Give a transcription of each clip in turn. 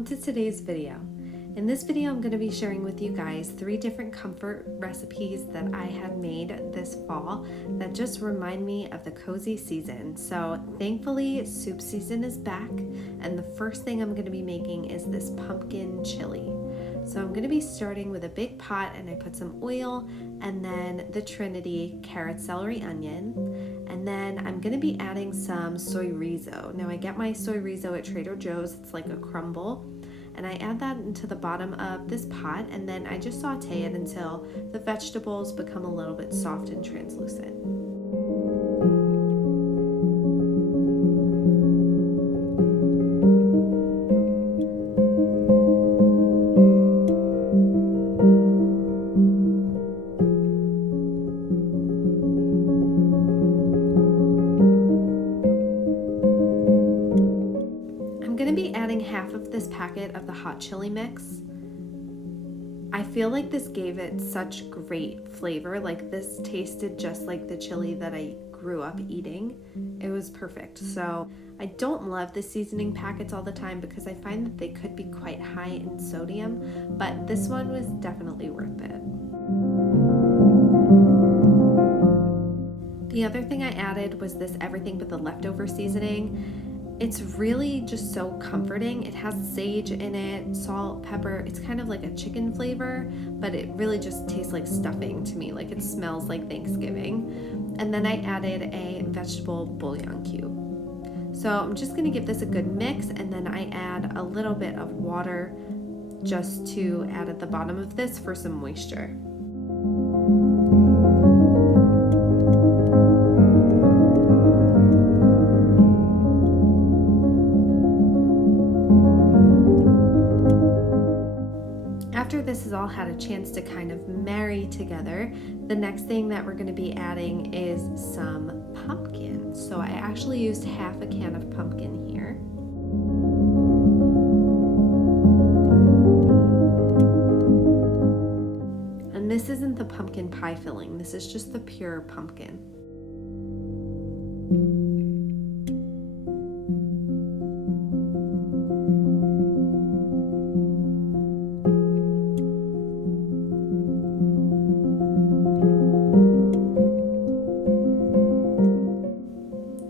welcome to today's video. In this video, I'm going to be sharing with you guys 3 different comfort recipes that I had made this fall that just remind me of the cozy season. So thankfully, soup season is back, and the first thing I'm going to be making is this pumpkin chili. So I'm going to be starting with a big pot, and I put some oil and then the trinity, carrot, celery, onion, and then I'm going to be adding some soy rizo. Now I get my soy rizo at Trader Joe's. It's like a crumble, and I add that into the bottom of this pot, and then I just saute it until the vegetables become a little bit soft and translucent. Half of this packet of the hot chili mix. I feel like this gave it such great flavor. Like, this tasted just like the chili that I grew up eating. It was perfect. So I don't love the seasoning packets all the time because I find that they could be quite high in sodium, but this one was definitely worth it. The other thing I added was this everything but the leftover seasoning. It's really just so comforting. It has sage in it, salt, pepper. It's kind of like a chicken flavor, but it really just tastes like stuffing to me. Like, it smells like Thanksgiving. And then I added a vegetable bouillon cube. So I'm just gonna give this a good mix, and then I add a little bit of water just to add at the bottom of this for some moisture. After this has all had a chance to kind of marry together, the next thing that we're going to be adding is some pumpkin. So I actually used half a can of pumpkin here. And this isn't the pumpkin pie filling, this is just the pure pumpkin.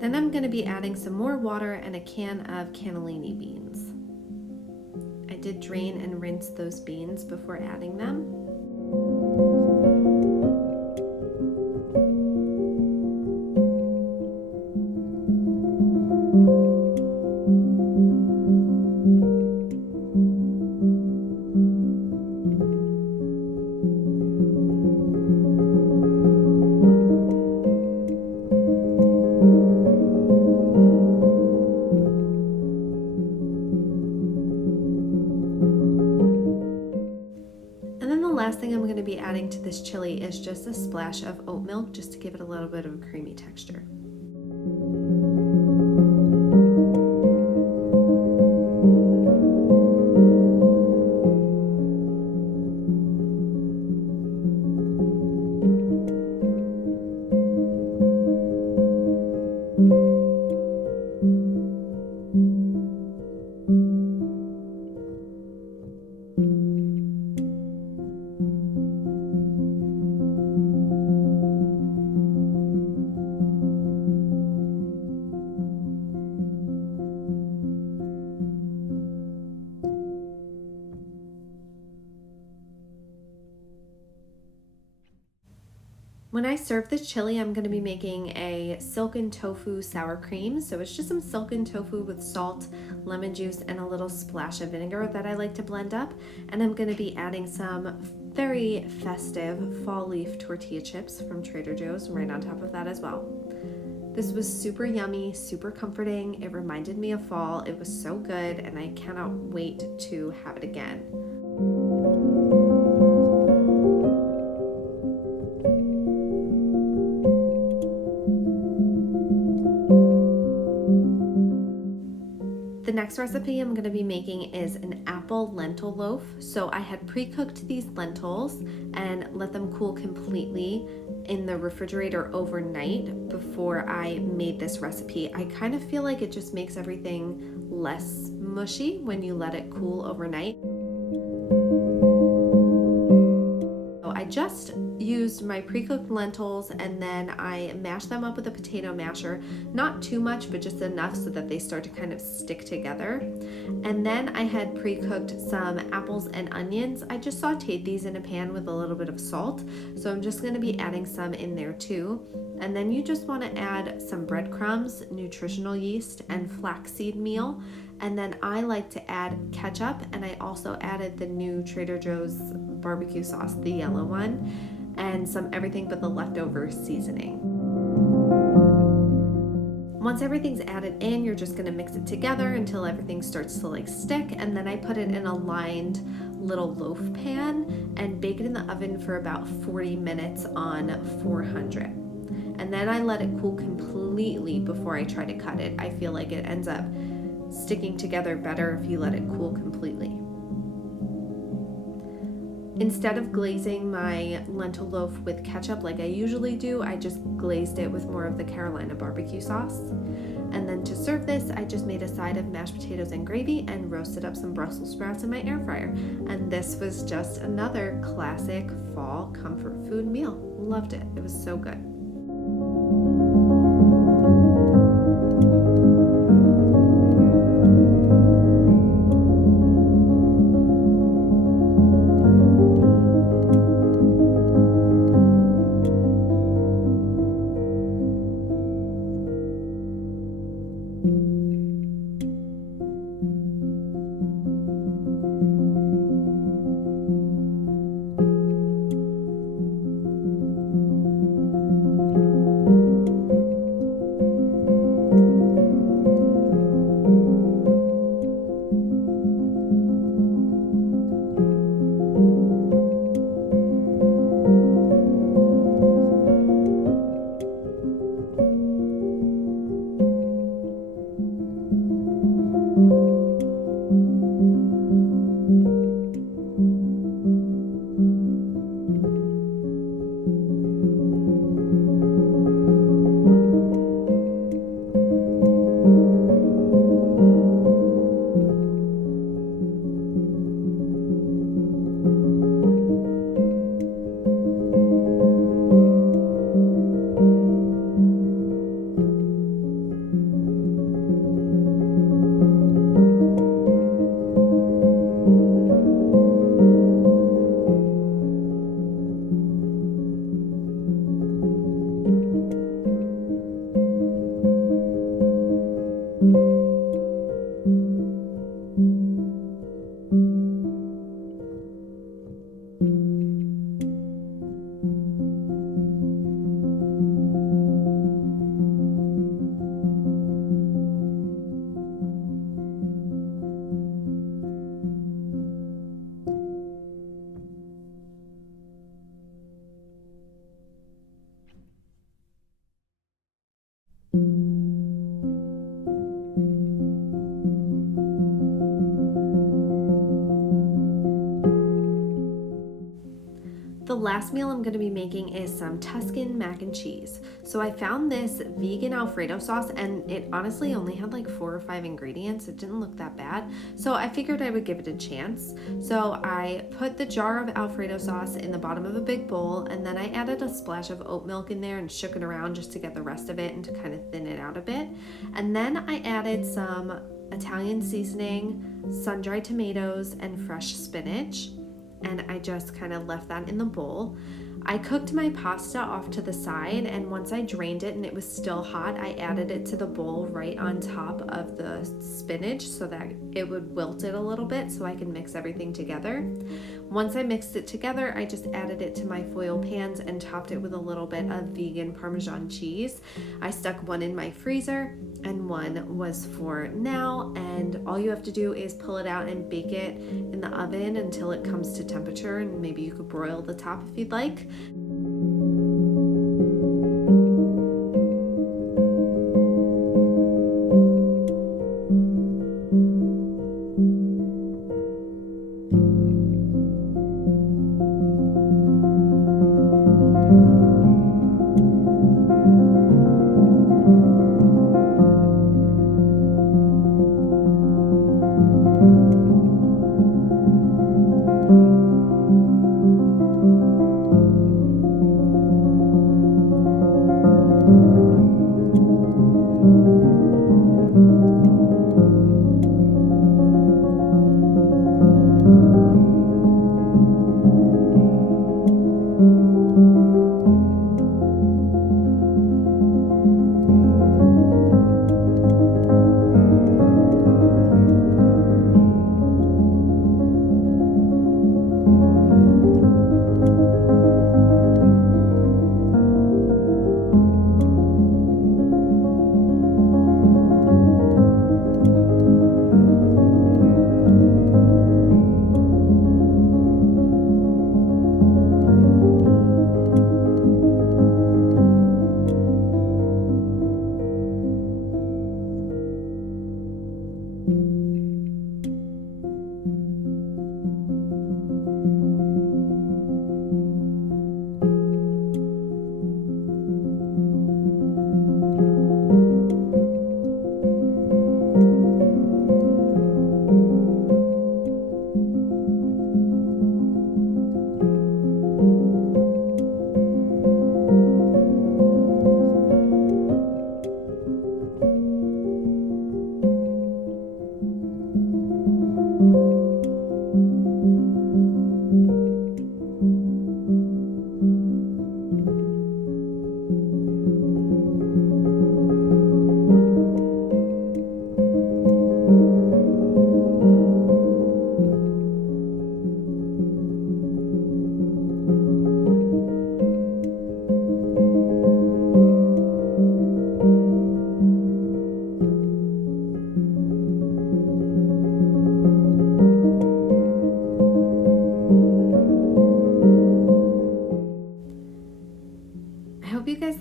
Then I'm going to be adding some more water and a can of cannellini beans. I did drain and rinse those beans before adding them. The last thing I'm going to be adding to this chili is just a splash of oat milk, just to give it a little bit of a creamy texture. When I serve this chili, I'm going to be making a silken tofu sour cream. So it's just some silken tofu with salt, lemon juice, and a little splash of vinegar that I like to blend up. And I'm going to be adding some very festive fall leaf tortilla chips from Trader Joe's right on top of that as well. This was super yummy, super comforting. It reminded me of fall. It was so good, and I cannot wait to have it again. The next recipe I'm going to be making is an apple lentil loaf. So I had pre-cooked these lentils and let them cool completely in the refrigerator overnight before I made this recipe. I kind of feel like it just makes everything less mushy when you let it cool overnight. So I just used my pre-cooked lentils and then I mashed them up with a potato masher, not too much, but just enough so that they start to kind of stick together. And then I had pre-cooked some apples and onions. I just sauteed these in a pan with a little bit of salt, so I'm just going to be adding some in there too. And then you just want to add some breadcrumbs, nutritional yeast, and flaxseed meal. And then I like to add ketchup, and I also added the new Trader Joe's barbecue sauce, the yellow one, and some everything but the leftover seasoning. Once everything's added in, you're just gonna mix it together until everything starts to like stick, and then I put it in a lined little loaf pan and bake it in the oven for about 40 minutes on 400. And then I let it cool completely before I try to cut it. I feel like it ends up sticking together better if you let it cool completely. Instead of glazing my lentil loaf with ketchup like I usually do, I just glazed it with more of the Carolina barbecue sauce. And then to serve this, I just made a side of mashed potatoes and gravy and roasted up some Brussels sprouts in my air fryer. And this was just another classic fall comfort food meal. Loved it. It was so good. The last meal I'm going to be making is some Tuscan mac and cheese. So I found this vegan Alfredo sauce and it honestly only had like 4 or 5 ingredients. It didn't look that bad. So I figured I would give it a chance. So I put the jar of Alfredo sauce in the bottom of a big bowl, and then I added a splash of oat milk in there and shook it around just to get the rest of it and to kind of thin it out a bit. And then I added some Italian seasoning, sun-dried tomatoes, and fresh spinach. And I just kind of left that in the bowl. I cooked my pasta off to the side, and once I drained it and it was still hot, I added it to the bowl right on top of the spinach so that it would wilt it a little bit so I can mix everything together. Once I mixed it together, I just added it to my foil pans and topped it with a little bit of vegan Parmesan cheese. I stuck one in my freezer and one was for now, and all you have to do is pull it out and bake it in the oven until it comes to temperature, and maybe you could broil the top if you'd like.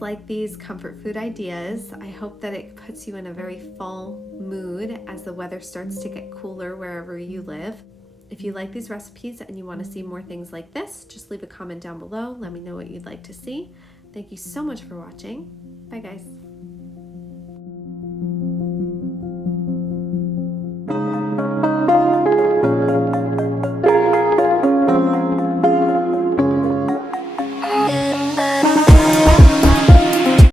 like these comfort food ideas. I hope that it puts you in a very fall mood as the weather starts to get cooler wherever you live. If you like these recipes and you want to see more things like this, just leave a comment down below. Let me know what you'd like to see. Thank you so much for watching. Bye guys.